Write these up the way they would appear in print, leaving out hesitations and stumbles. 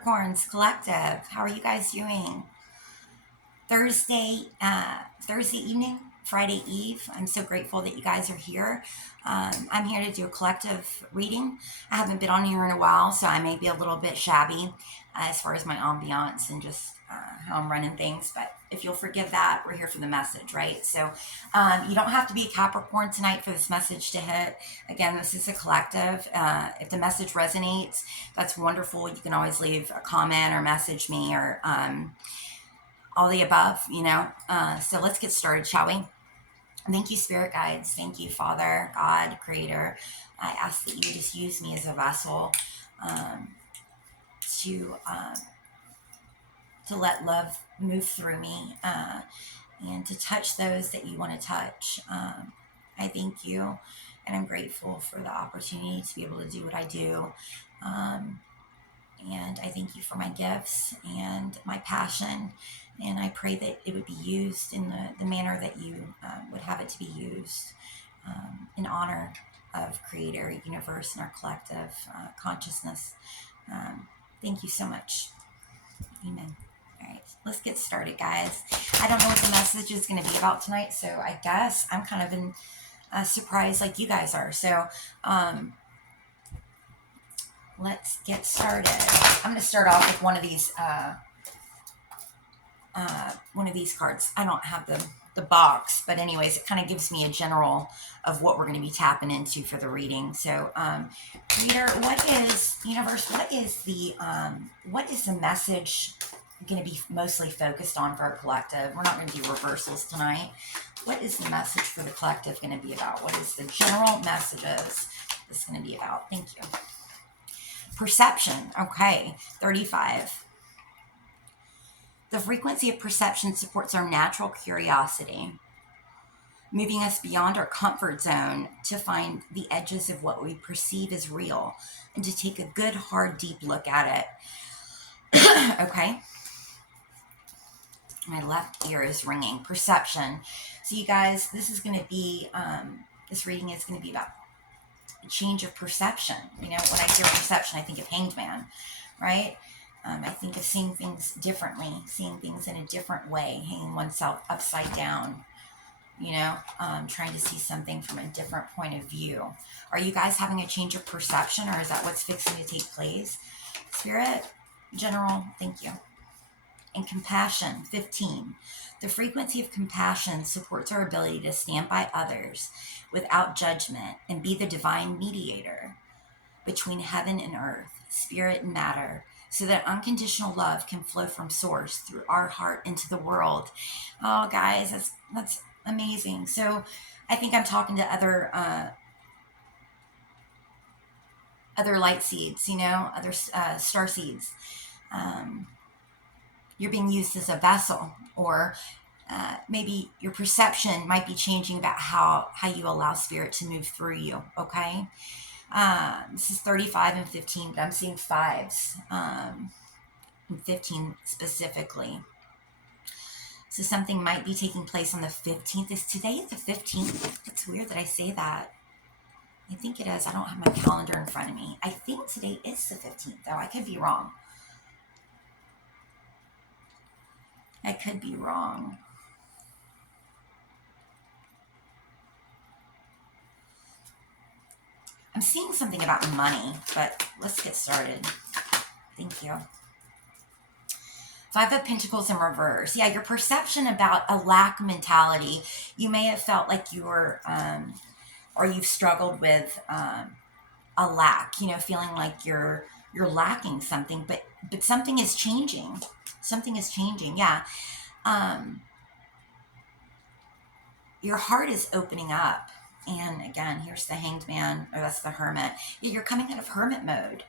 Capricorns Collective. How are you guys doing? Thursday evening, Friday Eve. I'm so grateful that you guys are here. I'm here to do a collective reading. I haven't been on here in a while, so I may be a little bit shabby as far as my ambiance and just how I'm running things. But if you'll forgive that, we're here for the message, right? So you don't have to be a Capricorn tonight for this message to hit. Again, this is a collective. If the message resonates, that's wonderful. You can always leave a comment or message me or all the above. So let's get started, shall we? Thank you, Spirit Guides. Thank you, Father, God, Creator. I ask that you would just use me as a vessel um, to let love move through me and to touch those that you want to touch. I thank you, and I'm grateful for the opportunity to be able to do what I do. And I thank you for my gifts and my passion. And I pray that it would be used in the manner that you would have it to be used in honor of Creator, Universe, and our collective consciousness. Thank you so much. Amen. All right, let's get started, guys. I don't know what the message is going to be about tonight, so I guess I'm kind of in surprise like you guys are. So let's get started. I'm going to start off with one of these cards. I don't have the box, but anyways, it kind of gives me a general of what we're going to be tapping into for the reading. So, reader, what is universe? What is the message going to be mostly focused on for our collective? We're not going to do reversals tonight. What is the message for the collective going to be about? What is the general messages this going to be about? Thank you. Perception. Okay, 35. The frequency of perception supports our natural curiosity, moving us beyond our comfort zone to find the edges of what we perceive as real and to take a good, hard, deep look at it. Okay. My left ear is ringing. Perception. So you guys, this is going to be, this reading is going to be about a change of perception. When I hear perception, I think of Hanged Man, right? I think of seeing things differently, seeing things in a different way, hanging oneself upside down, trying to see something from a different point of view. Are you guys having a change of perception, or is that what's fixing to take place? Spirit, General, thank you. And compassion, 15. The frequency of compassion supports our ability to stand by others without judgment and be the divine mediator between heaven and earth, spirit and matter, so that unconditional love can flow from source through our heart into the world. Oh, guys, that's amazing. So I think I'm talking to other light seeds, other star seeds. You're being used as a vessel, or maybe your perception might be changing about how you allow spirit to move through you, okay? This is 35 and 15, but I'm seeing 5s, and 15 specifically. So something might be taking place on the 15th. Is today the 15th? It's weird that I say that. I think it is. I don't have my calendar in front of me. I think today is the 15th, though. I could be wrong. I'm seeing something about money, but let's get started. Thank you. 5 of Pentacles in reverse. Yeah, your perception about a lack mentality. You may have felt like you were, or you've struggled with a lack. Feeling like you're lacking something, but something is changing. Something is changing. Yeah. Your heart is opening up. And again, here's the Hanged Man, or that's the Hermit. Yeah, you're coming out of hermit mode.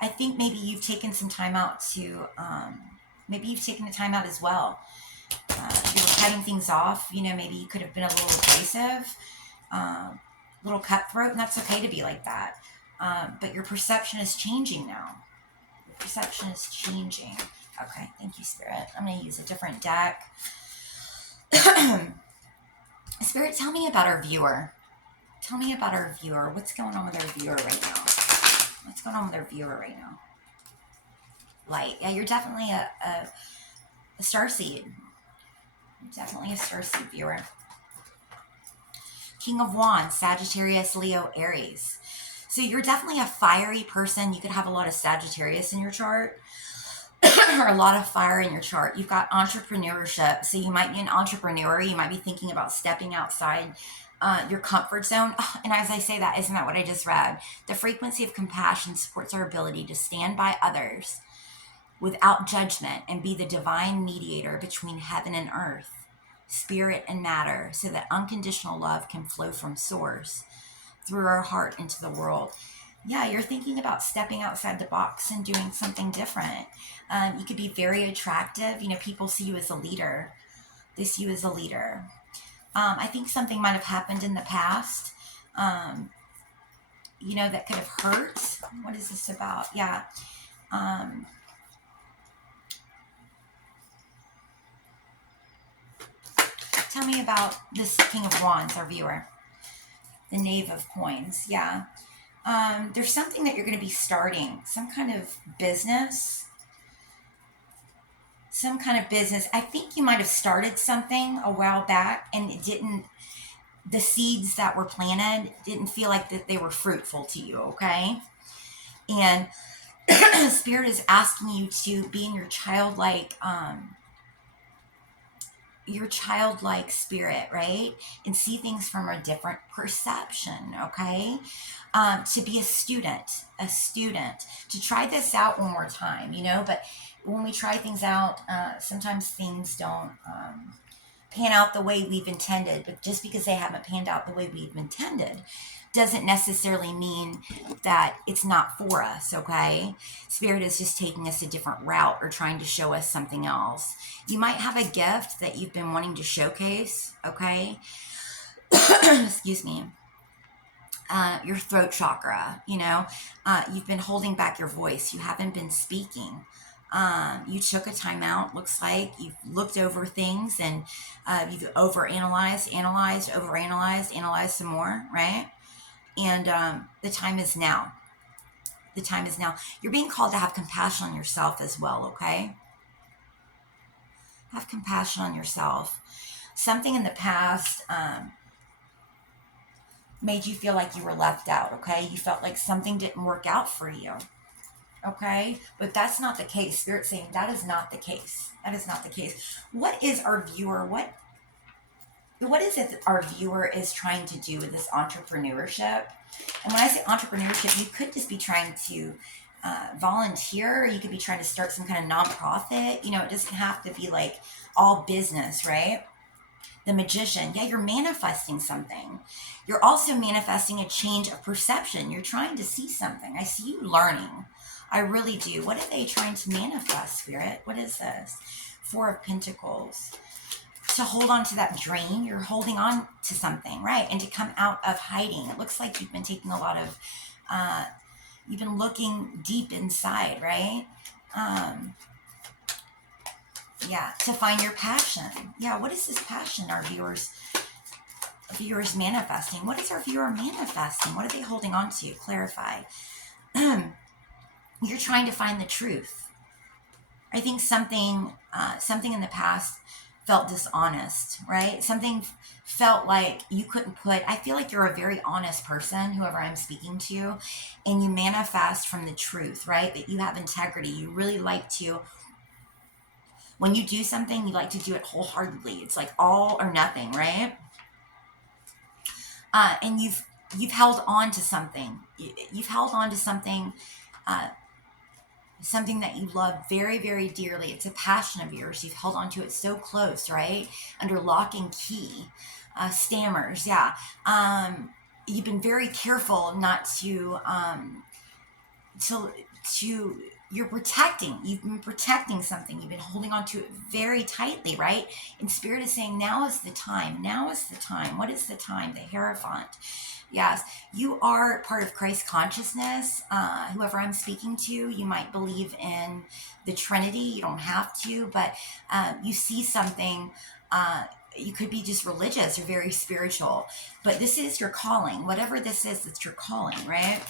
I think maybe you've taken some time out to, maybe you've taken the time out as well. You were cutting things off. Maybe you could have been a little abrasive, a little cutthroat, and that's okay to be like that. But your perception is changing now. Your perception is changing. Okay, thank you, Spirit. I'm going to use a different deck. Spirit, tell me about our viewer. Tell me about our viewer. What's going on with our viewer right now? light. Yeah, you're definitely a starseed. Definitely a starseed viewer. King of Wands, Sagittarius, Leo, Aries. So you're definitely a fiery person. You could have a lot of Sagittarius in your chart or a lot of fire in your chart. You've got entrepreneurship. So you might be an entrepreneur. You might be thinking about stepping outside your comfort zone. Oh, and as I say that, isn't that what I just read? The frequency of compassion supports our ability to stand by others without judgment and be the divine mediator between heaven and earth, spirit and matter, so that unconditional love can flow from source through our heart into the world. Yeah, you're thinking about stepping outside the box and doing something different. You could be very attractive. You know, people see you as a leader. They see you as a leader. I think something might have happened in the past, you know, that could have hurt. What is this about? Yeah. Tell me about this King of Wands, our viewer. The Knave of Coins. Yeah. There's something that you're going to be starting, some kind of business. Some kind of business. I think you might have started something a while back and it didn't, the seeds that were planted didn't feel like that they were fruitful to you, okay? And Spirit is asking you to be in your childlike spirit, right? And see things from a different perception, okay? To be a student, to try this out one more time, you know, but when we try things out, sometimes things don't pan out the way we've intended, but just because they haven't panned out the way we've intended doesn't necessarily mean that it's not for us, okay? Spirit is just taking us a different route or trying to show us something else. You might have a gift that you've been wanting to showcase, okay? Excuse me. Your throat chakra, you know, you've been holding back your voice. You haven't been speaking. You took a time out, looks like. You've looked over things and you've overanalyzed, analyzed some more, right? And the time is now. The time is now. You're being called to have compassion on yourself as well, okay? Have compassion on yourself. Something in the past made you feel like you were left out, okay? You felt like something didn't work out for you, okay? But that's not the case. Spirit's saying that is not the case. That is not the case. What is our viewer, what is it that our viewer is trying to do with this entrepreneurship? And when I say entrepreneurship, you could just be trying to volunteer. You could be trying to start some kind of nonprofit. You know, it doesn't have to be like all business, right? The Magician. Yeah, you're manifesting something. You're also manifesting a change of perception. You're trying to see something. I see you learning. I really do. What are they trying to manifest, Spirit? What is this? Four of Pentacles. To hold on to that dream, you're holding on to something, right? And to come out of hiding. It looks like you've been taking a lot of, you've been looking deep inside, right? Yeah, to find your passion. Yeah, what is this passion our viewers manifesting? What is our viewer manifesting? What are they holding on to? Clarify. You're trying to find the truth. I think something in the past felt dishonest, right? Something felt like you couldn't put, I feel like you're a very honest person, whoever I'm speaking to, and you manifest from the truth, right? That you have integrity. You really like to, when you do something, you like to do it wholeheartedly. It's like all or nothing, right? And you've held on to something. You've held on to something, something that you love very, very dearly. It's a passion of yours. You've held on to it so close, right? Under lock and key. Stammers, yeah. You've been very careful not to you're protecting. You've been protecting something. You've been holding on to it very tightly, right? And Spirit is saying, now is the time. Now is the time. What is the time? The Hierophant. Yes, you are part of Christ consciousness. Whoever I'm speaking to, you might believe in the Trinity. You don't have to, but you see something you could be just religious or very spiritual, but this is your calling. Whatever this is, it's your calling, right?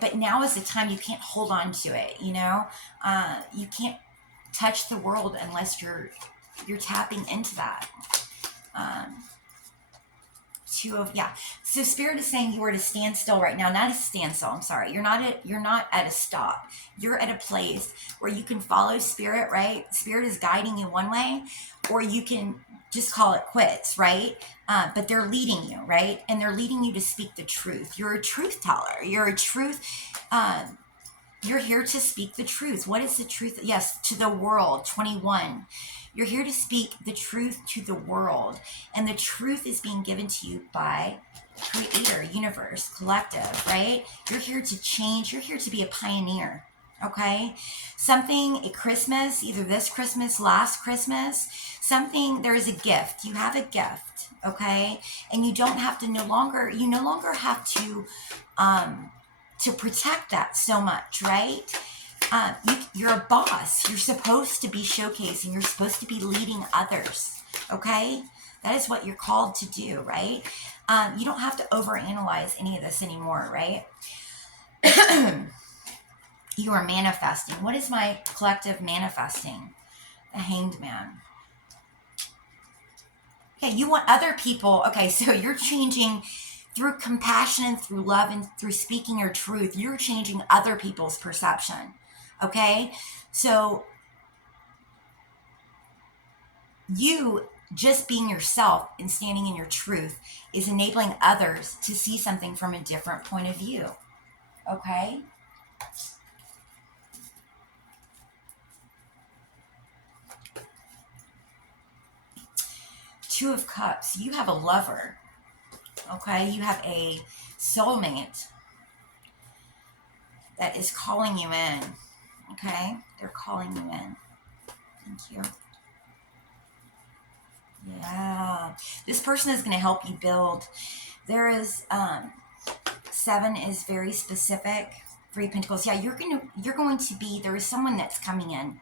But now is the time. You can't hold on to it. You can't touch the world unless you're tapping into that. Um, Two of, yeah. So spirit is saying you are at a standstill right now, not a standstill. I'm sorry. You're not at a stop. You're at a place where you can follow spirit, right? Spirit is guiding you one way, or you can just call it quits, right? But they're leading you, right? And they're leading you to speak the truth. You're a truth teller. You're a truth. You're here to speak the truth. What is the truth? Yes, to the world. 21. You're here to speak the truth to the world. And the truth is being given to you by creator, universe, collective, right? You're here to change. You're here to be a pioneer. Okay? Something at Christmas, either this Christmas, last Christmas, something, there is a gift. You have a gift. Okay? And you don't have to you no longer have to protect that so much, right? You're a boss. You're supposed to be showcasing. You're supposed to be leading others. Okay? That is what you're called to do, right? You don't have to overanalyze any of this anymore, right? You are manifesting. What is my collective manifesting? The Hanged Man. Okay, you want other people. Okay, so you're changing through compassion and through love and through speaking your truth. You're changing other people's perception. Okay, so you just being yourself and standing in your truth is enabling others to see something from a different point of view. Okay. Two of Cups. You have a lover. Okay, you have a soulmate that is calling you in. Okay, they're calling you in. Thank you. Yeah, this person is going to help you build. There is 7 is very specific. 3 of Pentacles. Yeah, you're going to be. There is someone that's coming in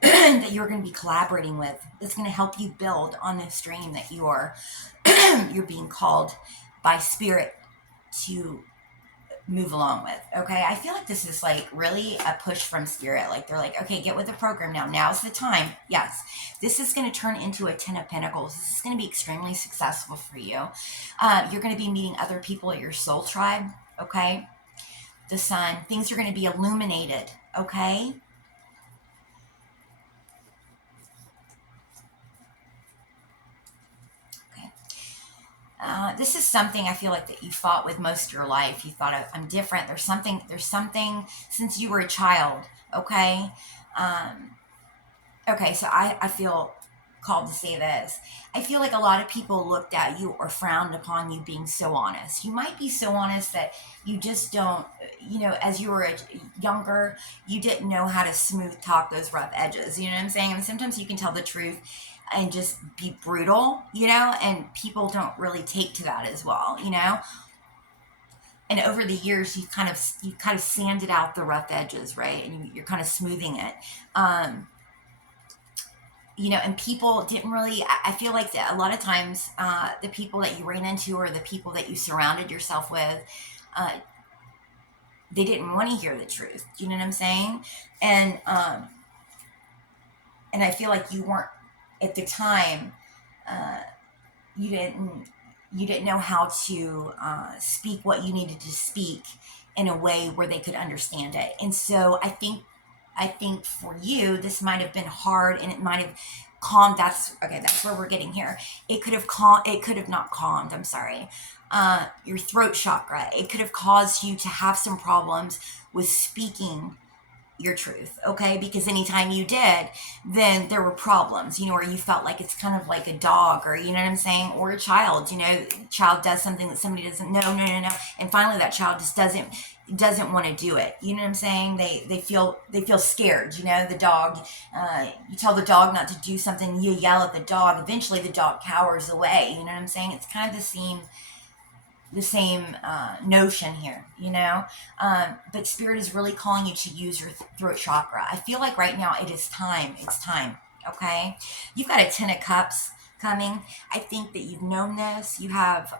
that you're going to be collaborating with. That's going to help you build on this dream that you're being called by spirit to move along with. Okay, I feel like this is like really a push from spirit. Like they're like, okay, get with the program now. Now's the time. Yes, this is going to turn into a 10 of Pentacles. This is going to be extremely successful for you. You're going to be meeting other people at your soul tribe. Okay, the sun. Things are going to be illuminated. Okay. This is something I feel like that you fought with most of your life. You thought, I'm different. There's something since you were a child. Okay. Okay. So I feel called to say this. I feel like a lot of people looked at you or frowned upon you being so honest. You might be so honest that you just don't, as you were younger, you didn't know how to smooth talk those rough edges. You know what I'm saying? And sometimes you can tell the truth and just be brutal, and people don't really take to that as well, And over the years, you kind of sanded out the rough edges, right? And you're kind of smoothing it. And people didn't really, I feel like that a lot of times, the people that you ran into or the people that you surrounded yourself with, they didn't want to hear the truth. Do you know what I'm saying? And I feel like you weren't, at the time, you didn't know how to speak what you needed to speak in a way where they could understand it. And so I think for you, this might have been hard, and it might have calmed. That's where we're getting here. It could have not calmed. I'm sorry. Your throat chakra. It could have caused you to have some problems with speaking your truth, okay? Because anytime you did, then there were problems, or you felt like it's kind of like a dog, or you know what I'm saying, or a child, child does something that somebody doesn't no, and finally that child just doesn't want to do it. You know what I'm saying? They feel scared. The dog, you tell the dog not to do something, you yell at the dog, eventually the dog cowers away. You know what I'm saying? It's kind of the same notion here, but spirit is really calling you to use your throat chakra. I feel like right now it's time. Okay. You've got a 10 of Cups coming. I think that you've known this. You have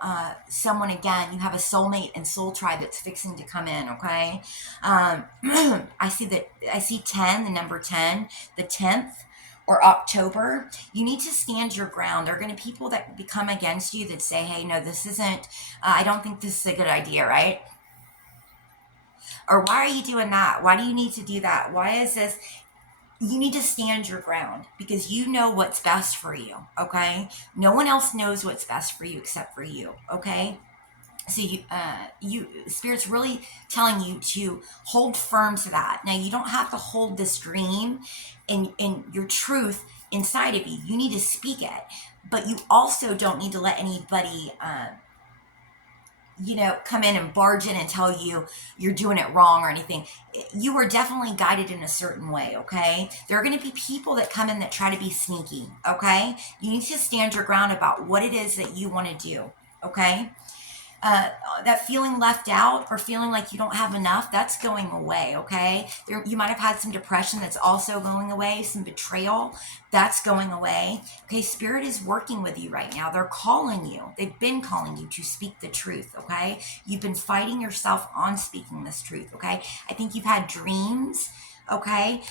someone, again, you have a soulmate and soul tribe that's fixing to come in, okay? I see 10, the number 10, the 10th, or October. You need to stand your ground. There are going to be people that come against you that say, hey, no, this isn't, I don't think this is a good idea, right? Or why are you doing that? Why do you need to do that? Why is this? You need to stand your ground because you know what's best for you, okay? No one else knows what's best for you except for you, okay? So spirit's really telling you to hold firm to that. Now you don't have to hold this dream and your truth inside of you. You need to speak it, but you also don't need to let anybody come in and barge in and tell you you're doing it wrong or anything. You are definitely guided in a certain way, okay? There are going to be people that come in that try to be sneaky, okay? You need to stand your ground about what it is that you want to do, okay? That feeling left out or feeling like you don't have enough, that's going away, okay? You might have had some depression that's also going away, some betrayal, that's going away. Okay, Spirit is working with you right now. They're calling you. They've been calling you to speak the truth, okay? You've been fighting yourself on speaking this truth, okay? I think you've had dreams, okay?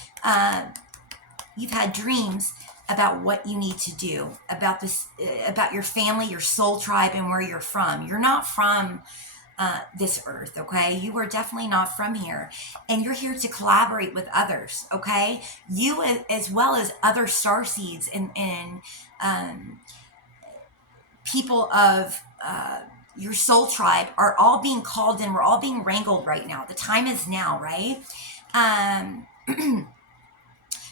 You've had dreams about what you need to do, about this, about your family, your soul tribe, and where you're from. You're not from this earth, okay? You are definitely not from here. And you're here to collaborate with others, okay? You, as well as other starseeds and people of your soul tribe, are all being called in. We're all being wrangled right now. The time is now, right?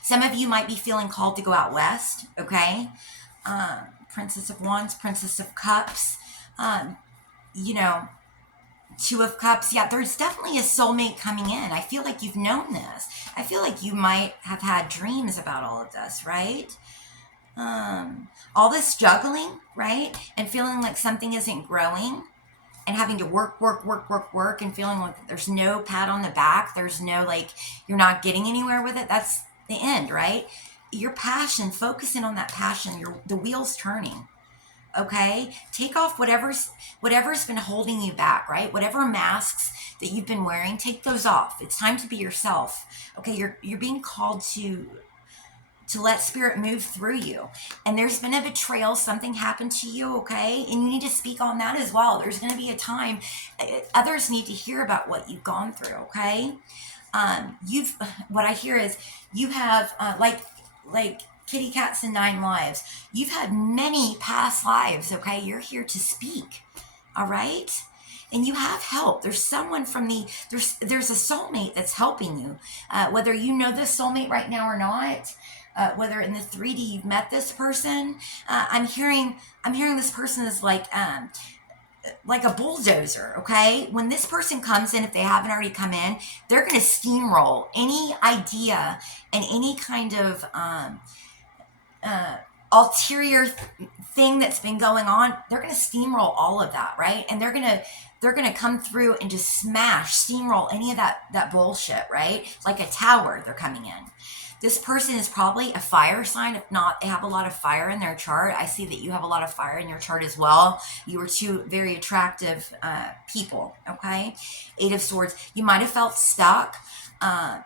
Some of you might be feeling called to go out west, okay? Princess of Wands, Princess of Cups, Two of Cups. Yeah, there's definitely a soulmate coming in. I feel like you've known this. I feel like you might have had dreams about all of this, right? All this juggling, right? And feeling like something isn't growing and having to work, and feeling like there's no pat on the back. There's no, like, you're not getting anywhere with it. That's the end, right? Your passion, focusing on that passion, the wheels turning. Okay, take off whatever's been holding you back, right? Whatever masks that you've been wearing, take those off. It's time to be yourself. Okay, you're being called to let Spirit move through you. And there's been a betrayal, something happened to you, okay? And you need to speak on that as well. There's going to be a time others need to hear about what you've gone through, okay? What I hear is you have like kitty cats and 9 lives. You've had many past lives, okay? You're here to speak, all right? And you have help. There's someone there's a soulmate that's helping you. Whether you know this soulmate right now or not, whether in the 3D you've met this person, I'm hearing this person is like a bulldozer, okay? When this person comes in, if they haven't already come in, they're going to steamroll any idea and any kind of ulterior thing that's been going on. They're going to steamroll all of that, right? And they're going to come through and just steamroll any of that bullshit, right? Like a tower, they're coming in. This person is probably a fire sign. If not, they have a lot of fire in their chart. I see that you have a lot of fire in your chart as well. You are 2 very attractive people, okay? 8 of Swords. You might have felt stuck.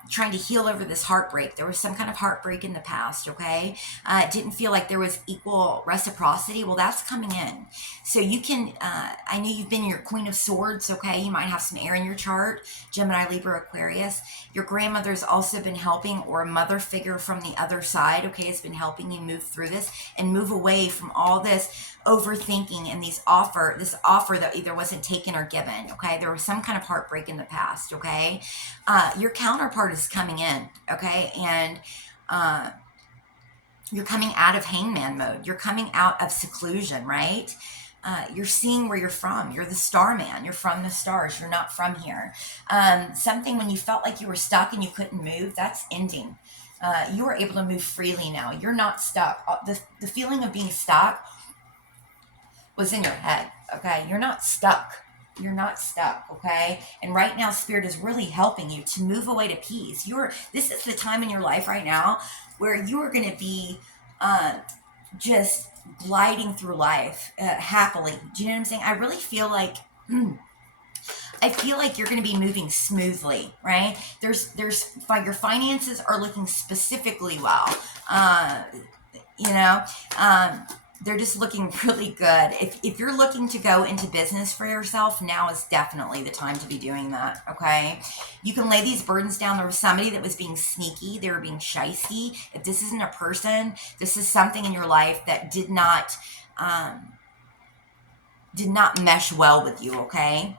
Trying to heal over this heartbreak. There was some kind of heartbreak in the past, okay? It didn't feel like there was equal reciprocity. Well, that's coming in. So you can, I know you've been your Queen of Swords, okay? You might have some air in your chart, Gemini, Libra, Aquarius. Your grandmother's also been helping, or a mother figure from the other side, okay, has been helping you move through this and move away from all this overthinking and this offer that either wasn't taken or given, okay? There was some kind of heartbreak in the past, okay? Your counterpart is coming in, okay? And you're coming out of hangman mode. You're coming out of seclusion, right? You're seeing where you're from. You're the star man. You're from the stars. You're not from here. Something when you felt like you were stuck and you couldn't move, that's ending. You are able to move freely now. You're not stuck. The feeling of being stuck was in your head, okay? You're not stuck. You're not stuck, okay? And right now, Spirit is really helping you to move away to peace. This is the time in your life right now where you are going to be just gliding through life happily. Do you know what I'm saying? I really feel like you're going to be moving smoothly, right? Your finances are looking specifically well. Uh, you know, um, they're just looking really good. If you're looking to go into business for yourself, now is definitely the time to be doing that. Okay, you can lay these burdens down. There was somebody that was being sneaky. They were being shisty. If this isn't a person, this is something in your life that um, did not mesh well with you. Okay,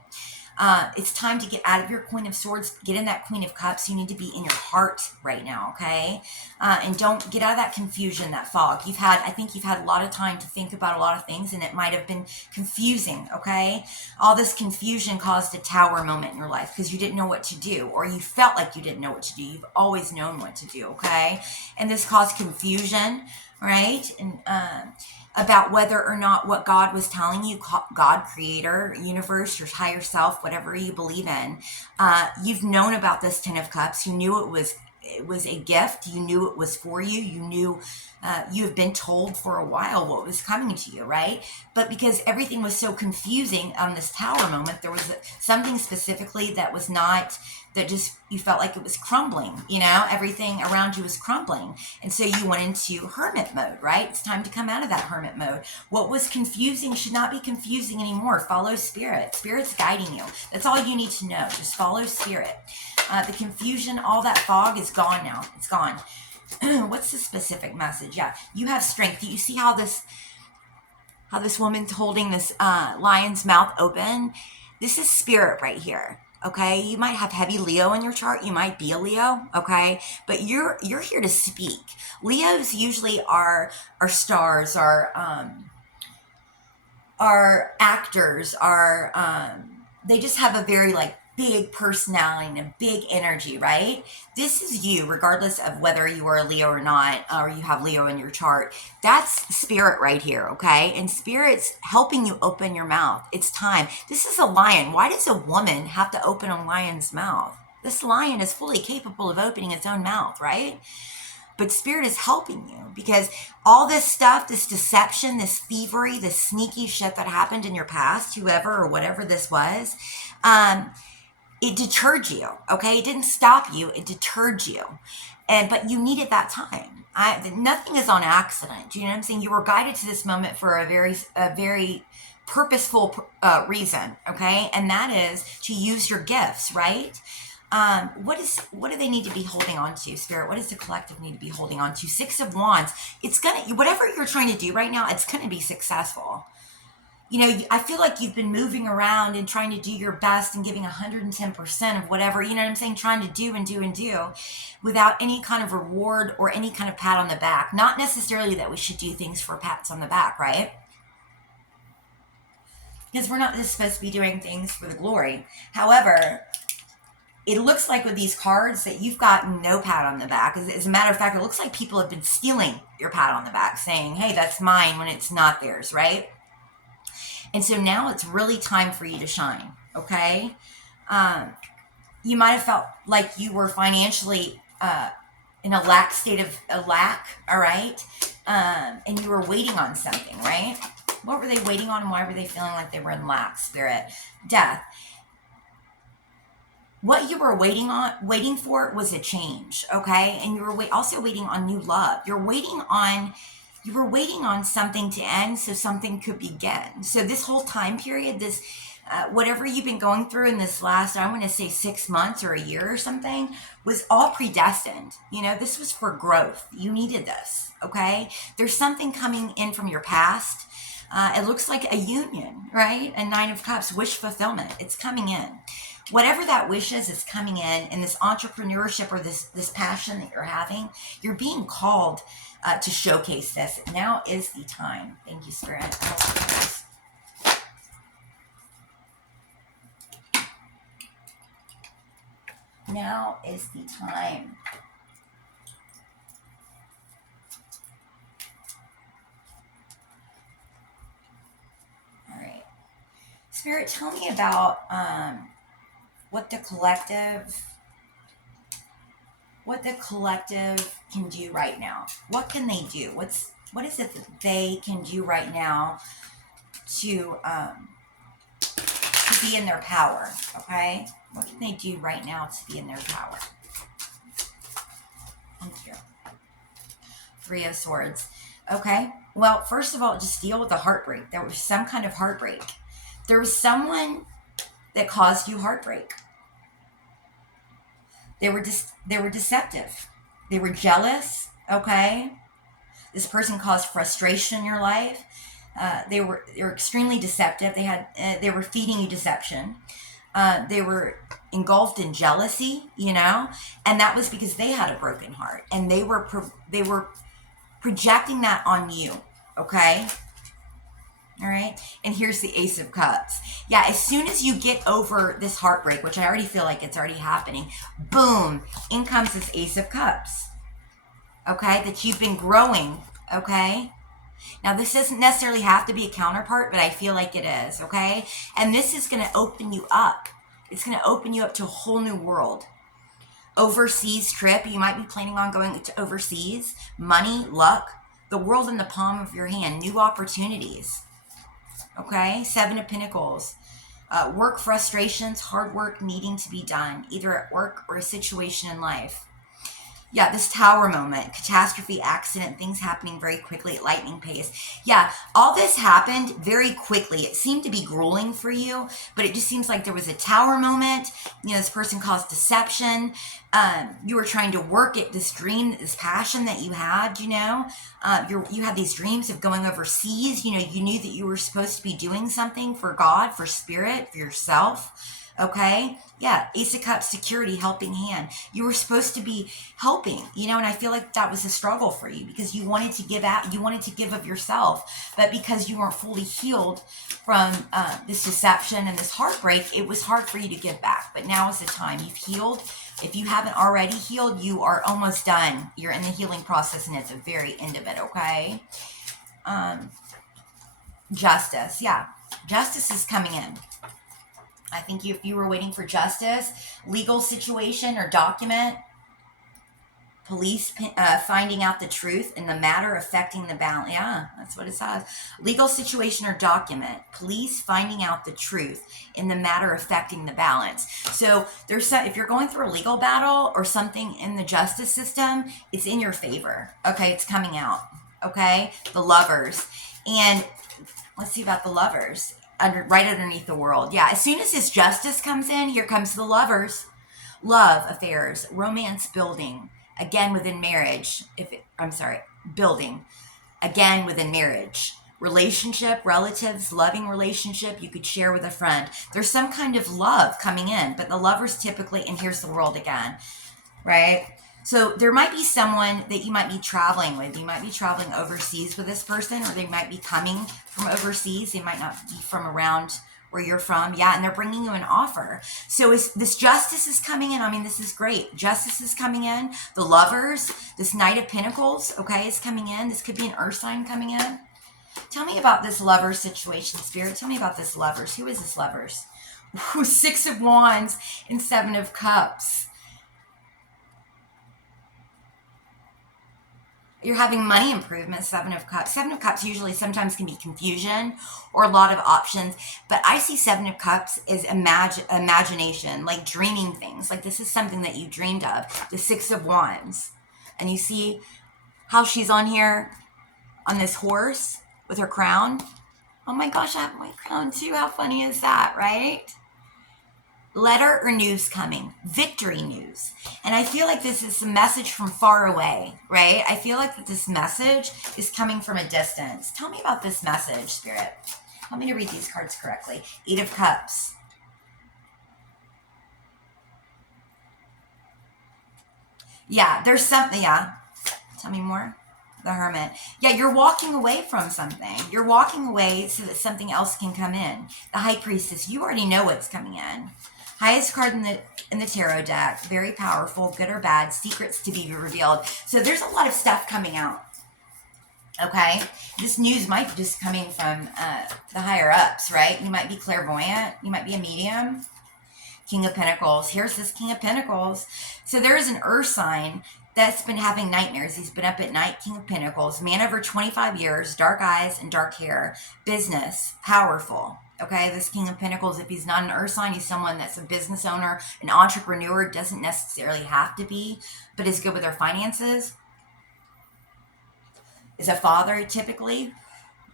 it's time to get out of your Queen of Swords, get in that Queen of Cups. You need to be in your heart right now, okay? And don't get out of that confusion, that fog. I think you've had a lot of time to think about a lot of things, and it might have been confusing, okay? All this confusion caused a tower moment in your life because you didn't know what to do, or you felt like you didn't know what to do. You've always known what to do, okay? And this caused confusion, right? And about whether or not what God was telling you, God, creator, universe, your higher self, whatever you believe in, you've known about this 10 of Cups. You knew it was a gift. You knew it was for you. You knew you have been told for a while what was coming to you, right? But because everything was so confusing on this tower moment, there was something specifically that was not, that just, you felt like it was crumbling, everything around you was crumbling. And so you went into hermit mode, right? It's time to come out of that hermit mode. What was confusing should not be confusing anymore. Follow spirit. Spirit's guiding you. That's all you need to know. Just follow spirit. The confusion, all that fog is gone now. It's gone. What's the specific message? Yeah, you have strength. Do you see how this woman's holding this lion's mouth open? This is spirit right here. Okay, you might have heavy Leo in your chart. You might be a Leo. Okay, but you're here to speak. Leos usually are stars, are actors, they just have a very big personality and a big energy, right? This is you, regardless of whether you are a Leo or not, or you have Leo in your chart. That's spirit right here, okay? And spirit's helping you open your mouth. It's time. This is a lion. Why does a woman have to open a lion's mouth? This lion is fully capable of opening its own mouth, right? But spirit is helping you because all this stuff, this deception, this thievery, this sneaky shit that happened in your past, whoever or whatever this was, it deterred you, okay? It didn't stop you, it deterred you. But you needed that time. Nothing is on accident. Do you know what I'm saying? You were guided to this moment for a very purposeful reason, okay? And that is to use your gifts, right? What do they need to be holding on to, Spirit? What does the collective need to be holding on to? 6 of Wands. Whatever you're trying to do right now, it's gonna be successful. I feel like you've been moving around and trying to do your best and giving 110% of whatever, you know what I'm saying? Trying to do and do and do without any kind of reward or any kind of pat on the back. Not necessarily that we should do things for pats on the back, right? Because we're not just supposed to be doing things for the glory. However, it looks like with these cards that you've gotten no pat on the back. As a matter of fact, it looks like people have been stealing your pat on the back, saying, hey, that's mine, when it's not theirs, right? And so now it's really time for you to shine, okay? You might have felt like you were financially in a state of lack, all right? And you were waiting on something, right? What were they waiting on, and why were they feeling like they were in lack, Spirit? Death. What you were waiting for was a change, okay? And you were also waiting on new love. You were waiting on something to end so something could begin. So this whole time period, this whatever you've been going through in this last, I want to say 6 months or a year or something, was all predestined. This was for growth. You needed this, okay? There's something coming in from your past. It looks like a union, right? A 9 of Cups, wish fulfillment. It's coming in. Whatever that wish is coming in, and this entrepreneurship or this passion that you're having, you're being called to showcase this. Now is the time. Thank you, Spirit. Now is the time. All right. Spirit, tell me about what the collective can do right now. What can they do? What is it that they can do right now to be in their power? Okay, what can they do right now to be in their power? Thank you. Three of Swords. Okay. Well, first of all, just deal with the heartbreak. There was some kind of heartbreak. There was someone that caused you heartbreak. They were deceptive. They were jealous. Okay. This person caused frustration in your life. They were extremely deceptive. They were feeding you deception. They were engulfed in jealousy, and that was because they had a broken heart, and they were projecting that on you. Okay. All right. And here's the Ace of Cups. Yeah. As soon as you get over this heartbreak, which I already feel like it's already happening, boom, in comes this Ace of Cups. Okay. That you've been growing. Okay. Now, this doesn't necessarily have to be a counterpart, but I feel like it is. Okay. And this is going to open you up. It's going to open you up to a whole new world. Overseas trip. You might be planning on going to overseas. Money, luck, the world in the palm of your hand, new opportunities. Okay, Seven of Pentacles. Work frustrations, hard work needing to be done, either at work or a situation in life. Yeah, this Tower moment, catastrophe, accident, things happening very quickly at lightning pace. Yeah, all this happened very quickly. It seemed to be grueling for you, but it just seems like there was a Tower moment. This person caused deception. You were trying to work at this dream, this passion that you had, you had these dreams of going overseas. You knew that you were supposed to be doing something for God, for spirit, for yourself. Okay. Yeah. Ace of Cups, security, helping hand. You were supposed to be helping, and I feel like that was a struggle for you because you wanted to give out, you wanted to give of yourself, but because you weren't fully healed from this deception and this heartbreak, it was hard for you to give back. But now is the time. You've healed. If you haven't already healed, you are almost done. You're in the healing process and at the very end of it. Okay. Justice. Yeah. Justice is coming in. I think if you were waiting for justice, legal situation or document, police finding out the truth in the matter affecting the balance. Yeah, that's what it says. Legal situation or document, police finding out the truth in the matter affecting the balance. So if you're going through a legal battle or something in the justice system, it's in your favor. Okay, it's coming out. Okay, the Lovers. And let's see about the Lovers. Right underneath the World. Yeah, as soon as this justice comes in, here comes the Lovers. Love, affairs, romance building, again within marriage. Building, again within marriage. Relationship, relatives, loving relationship you could share with a friend. There's some kind of love coming in, but the Lovers typically, and here's the World again, right? So there might be someone that you might be traveling with. You might be traveling overseas with this person, or they might be coming from overseas. They might not be from around where you're from. Yeah, and they're bringing you an offer. So this justice is coming in. I mean, this is great. Justice is coming in. The Lovers, this Knight of Pentacles, okay, is coming in. This could be an earth sign coming in. Tell me about this Lovers situation, Spirit. Tell me about this Lovers. Who is this Lovers? Ooh, Six of Wands and Seven of Cups. You're having money improvements, Seven of Cups. Seven of Cups usually sometimes can be confusion or a lot of options. But I see Seven of Cups as imagination, like dreaming things. Like this is something that you dreamed of. The Six of Wands. And you see how she's on here on this horse with her crown. Oh my gosh, I have my crown too. How funny is that, right? Letter or news coming, victory news. And I feel like this is a message from far away, right? I feel like that this message is coming from a distance. Tell me about this message, Spirit. Help me to read these cards correctly. Eight of Cups. Yeah, there's something, yeah. Tell me more. The Hermit. Yeah, you're walking away from something. You're walking away so that something else can come in. The High Priestess, you already know what's coming in. Highest card in the tarot deck. Very powerful, good or bad. Secrets to be revealed. So there's a lot of stuff coming out. Okay? This news might be just coming from the higher ups, right? You might be clairvoyant. You might be a medium. King of Pentacles. Here's this King of Pentacles. So there's an earth sign that's been having nightmares. He's been up at night. King of Pentacles. Man over 25 years. Dark eyes and dark hair. Business. Powerful. Okay, this King of Pentacles, if he's not an earth sign, he's someone that's a business owner, an entrepreneur. Doesn't necessarily have to be, but is good with their finances. Is a father, typically.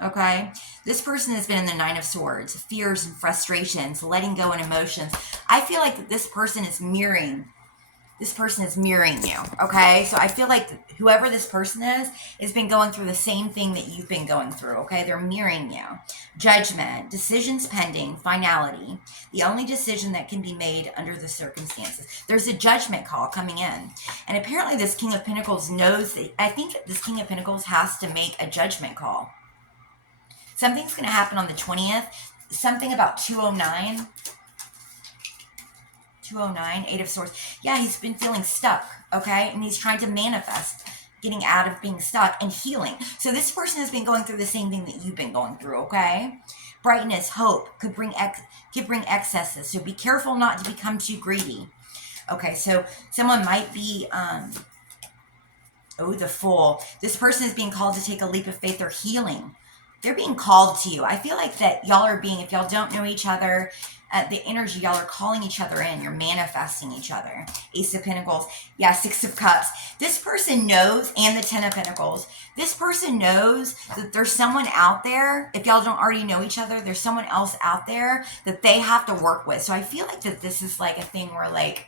Okay, this person has been in the Nine of Swords, fears and frustrations, letting go and emotions. I feel like this person is mirroring. This person is mirroring you. Okay, so I feel like whoever this person is has been going through the same thing that you've been going through. Okay, they're mirroring you. Judgment, decisions pending, finality. The only decision that can be made under the circumstances. There's a judgment call coming in, and apparently this King of Pentacles knows that. I think this King of Pentacles has to make a judgment call. Something's going to happen on the 20th. Something about 209. 209, Eight of Swords. Yeah, he's been feeling stuck, okay? And he's trying to manifest getting out of being stuck and healing. So this person has been going through the same thing that you've been going through, okay? Brightness, hope could bring excesses. So be careful not to become too greedy. Okay, so someone might be... the Fool. This person is being called to take a leap of faith. They're healing. They're being called to you. I feel like that y'all are being, if y'all don't know each other, the energy, y'all are calling each other in. You're manifesting each other. Ace of Pentacles. Yeah, Six of Cups. This person knows, and the Ten of Pentacles. This person knows that there's someone out there. If y'all don't already know each other, there's someone else out there that they have to work with. So I feel like that this is like a thing where like,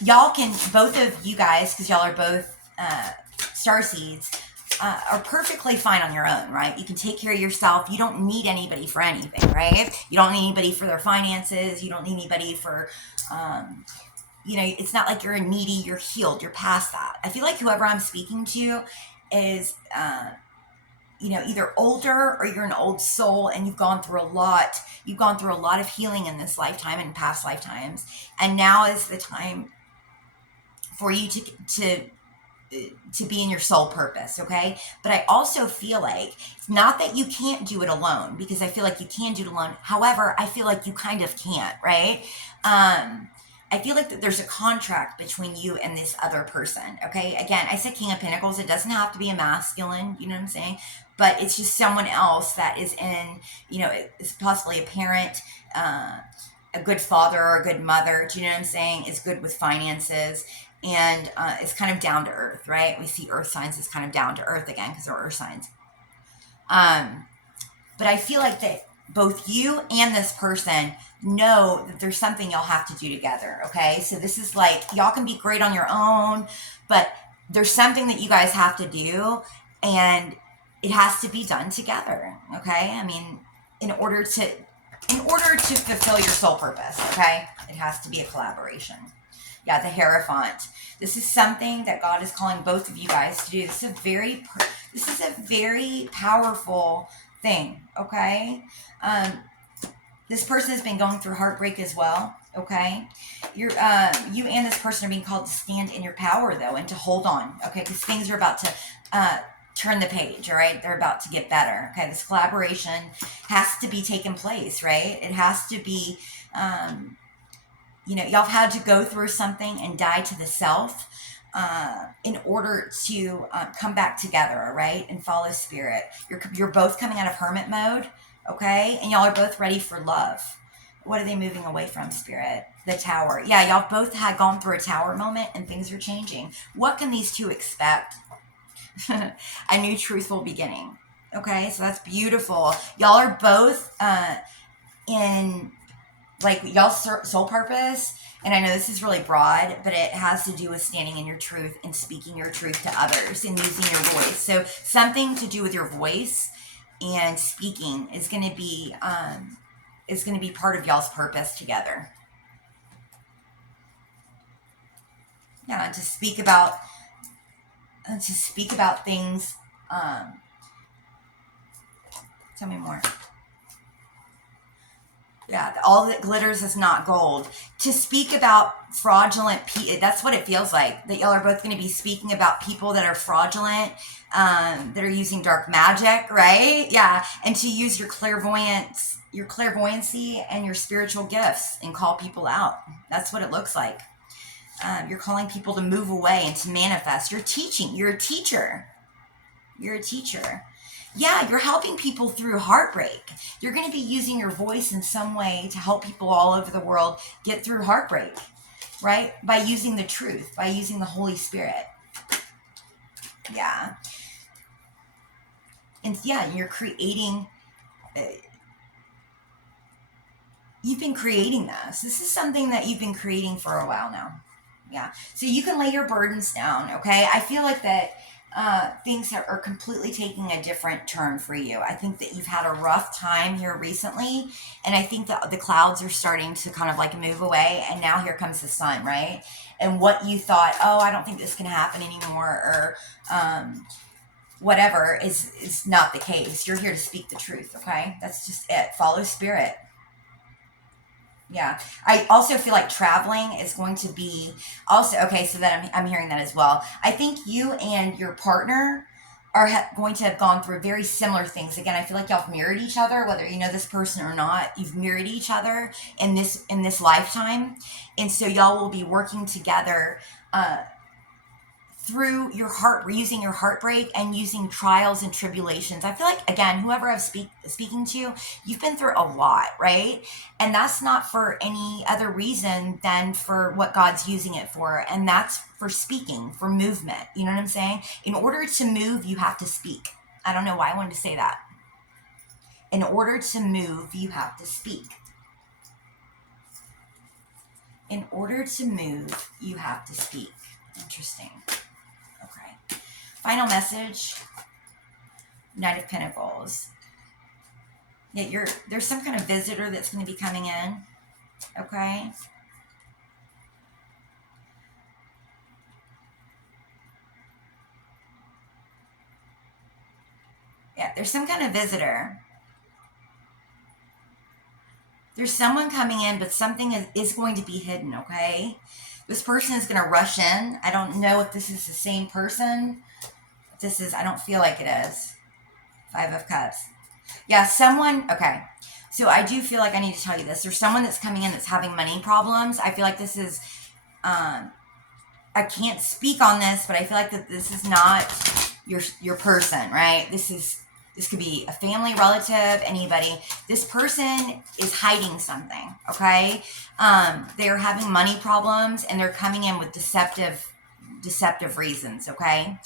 y'all can, both of you guys, because y'all are both starseeds, are perfectly fine on your own, right? You can take care of yourself. You don't need anybody for anything, right? You don't need anybody for their finances. You don't need anybody for, it's not like you're needy, you're healed, you're past that. I feel like whoever I'm speaking to is, either older or you're an old soul and you've gone through a lot. You've gone through a lot of healing in this lifetime and past lifetimes. And now is the time for you to be in your soul purpose, okay? But I also feel like it's not that you can't do it alone, because I feel like you can do it alone. However, I feel like you kind of can't, right? I feel like that there's a contract between you and this other person, okay? Again, I said King of Pentacles. It doesn't have to be a masculine, you know what I'm saying? But it's just someone else that is in, it's possibly a parent, a good father or a good mother, do you know what I'm saying? Is good with finances. And it's kind of down to earth, right? We see earth signs as kind of down to earth again because they're earth signs. But I feel like that both you and this person know that there's something y'all have to do together, okay? So this is like, y'all can be great on your own, but there's something that you guys have to do, and it has to be done together, okay? I mean, in order to fulfill your soul purpose, okay? It has to be a collaboration. Yeah, the Hierophant. This is something that God is calling both of you guys to do. This is a very powerful thing, okay? This person has been going through heartbreak as well, okay? You and this person are being called to stand in your power, though, and to hold on, okay? Because things are about to turn the page, all right? They're about to get better, okay? This collaboration has to be taking place, right? It has to be... y'all have had to go through something and die to the self in order to come back together, all right, and follow spirit. You're both coming out of hermit mode, okay, and y'all are both ready for love. What are they moving away from, spirit? The Tower. Yeah, y'all both had gone through a tower moment and things are changing. What can these two expect? A new truthful beginning. Okay, so that's beautiful. Y'all are both in... like y'all's soul purpose, and I know this is really broad, but it has to do with standing in your truth and speaking your truth to others and using your voice. So something to do with your voice and speaking is going to be part of y'all's purpose together. Yeah, to speak about things. Tell me more. Yeah, all that glitters is not gold. To speak about fraudulent that's what it feels like. That y'all are both going to be speaking about people that are fraudulent, that are using dark magic, right? Yeah, and to use your clairvoyance your clairvoyancy and your spiritual gifts and call people out. That's what it looks like. You're calling people to move away and to manifest. You're teaching. You're a teacher. You're a teacher. Yeah, you're helping people through heartbreak. You're going to be using your voice in some way to help people all over the world get through heartbreak, right? By using the truth, by using the Holy Spirit. Yeah. And yeah, you're creating, you've been creating this. This is something that you've been creating for a while now. Yeah. So you can lay your burdens down, okay? I feel like that things are completely taking a different turn for you. I think that you've had a rough time here recently, and I think that the clouds are starting to kind of like move away, and now here comes the sun, right? And what you thought, oh, I don't think this can happen anymore, or whatever, is not the case. You're here to speak the truth, okay? That's just it. Follow spirit. Yeah. I also feel like traveling is going to be also okay. So that I'm hearing that as well. I think you and your partner are going to have gone through very similar things. Again, I feel like y'all have mirrored each other, whether you know this person or not. You've mirrored each other in this lifetime, and so y'all will be working together. Through your heart, using your heartbreak and using trials and tribulations. I feel like, again, whoever I'm speaking to, you've been through a lot, right? And that's not for any other reason than for what God's using it for. And that's for speaking, for movement. You know what I'm saying? In order to move, you have to speak. I don't know why I wanted to say that. In order to move, you have to speak. In order to move, you have to speak. Interesting. Final message, Knight of Pentacles. Yeah, there's some kind of visitor that's going to be coming in, okay? Yeah, there's some kind of visitor. There's someone coming in, but something is going to be hidden, okay? This person is going to rush in. I don't know if this is the same person. I don't feel like it is. 5 of Cups. Yeah, someone, okay. So I do feel like I need to tell you this. There's someone that's coming in that's having money problems. I feel like this is, I can't speak on this, but I feel like that this is not your person, right? This could be a family, relative, anybody. This person is hiding something, okay? They're having money problems, and they're coming in with deceptive reasons, okay?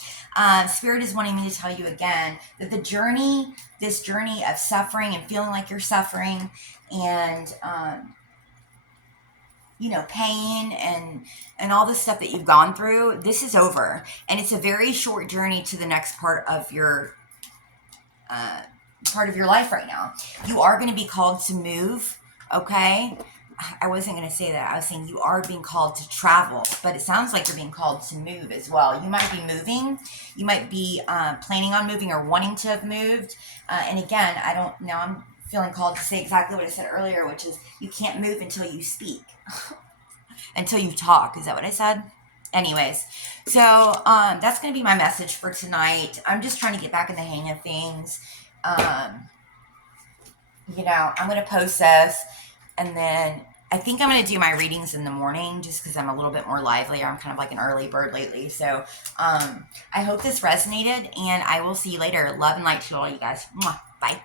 Spirit is wanting me to tell you again that this journey of suffering and feeling like you're suffering and, pain and all the stuff that you've gone through, this is over. And it's a very short journey to the next part of your life right now. You are going to be called to move, okay? I wasn't going to say that. I was saying you are being called to travel, but it sounds like you're being called to move as well. You might be moving. You might be planning on moving or wanting to have moved. And again, I don't know. I'm feeling called to say exactly what I said earlier, which is you can't move until you speak, until you talk. Is that what I said? Anyways, so that's going to be my message for tonight. I'm just trying to get back in the hang of things. I'm going to post this. And then I think I'm going to do my readings in the morning just because I'm a little bit more lively. I'm kind of like an early bird lately. So I hope this resonated, and I will see you later. Love and light to all you guys. Mwah. Bye.